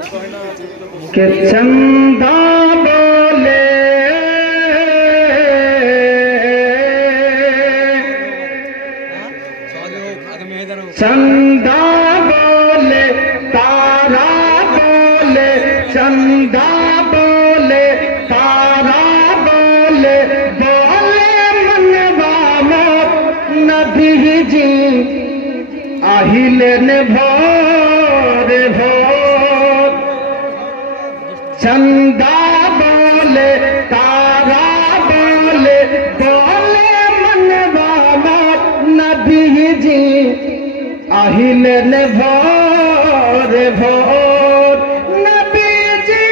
के चंदा बोले चंदा बोले तारा बोले चंदा बोले तारा बोले बोले मनवा मोर नबी जी आहिले ने भोर भोर चंदा बोले तारा बोले बोले मनवा मोर नबी जी आहिले ने भोर भोर नबी जी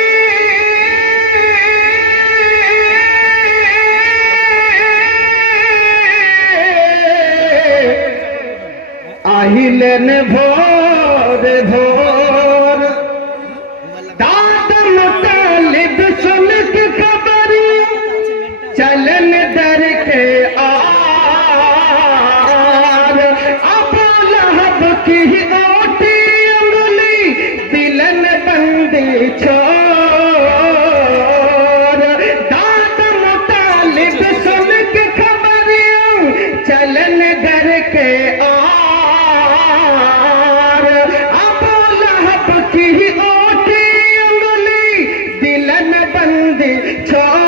आहिले ने भोर भोर दाद मुतालिब सुन के खबरी चलन डर के आर अबू लहब की ओटी उंगली दिलन बंदी छोर दाद मुतालिब सुन के खबरी चलन डर के आर अबू लहब की ओटी उंगली दिलन बंदी छोर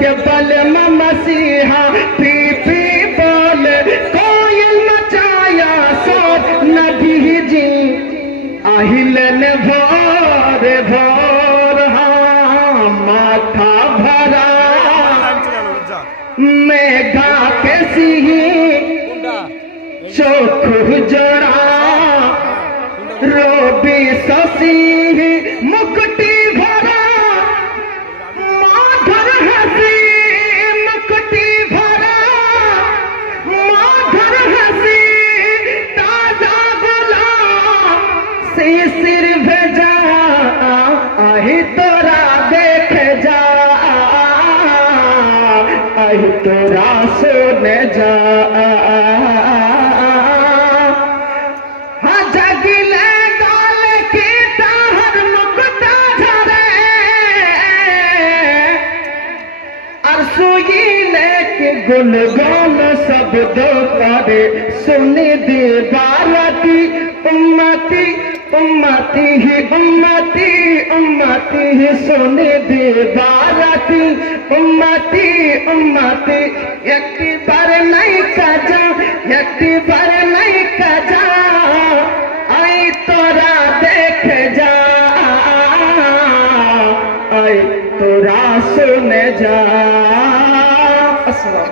के बल मसीहा पी पी बोल कोयल मचाया सोर नबी जी आहिलन भोर भोर हाँ माथा भरा मेघा के सिही चोख जड़ा रोबी ससी मुकुटी भरा माधर हसी मुकुटी भरा माधर हसी ताजा गुला से सिर भेजा आही तोरा देख जा आही तोरा सुन जा हाँ जगिले गाल की ताहर मुकुटा झरे अरसोई लेके गुलगान सब दो करे सुनी दे बारती उम्मती उम्मती ही उम्मती उम्मती ही सुनी दे बारती उम्मती उम्मती एक बार नहीं कजा एक बार नहीं कजा आई तोरा देख जा आई तोरा सुन जा अस्सलाम।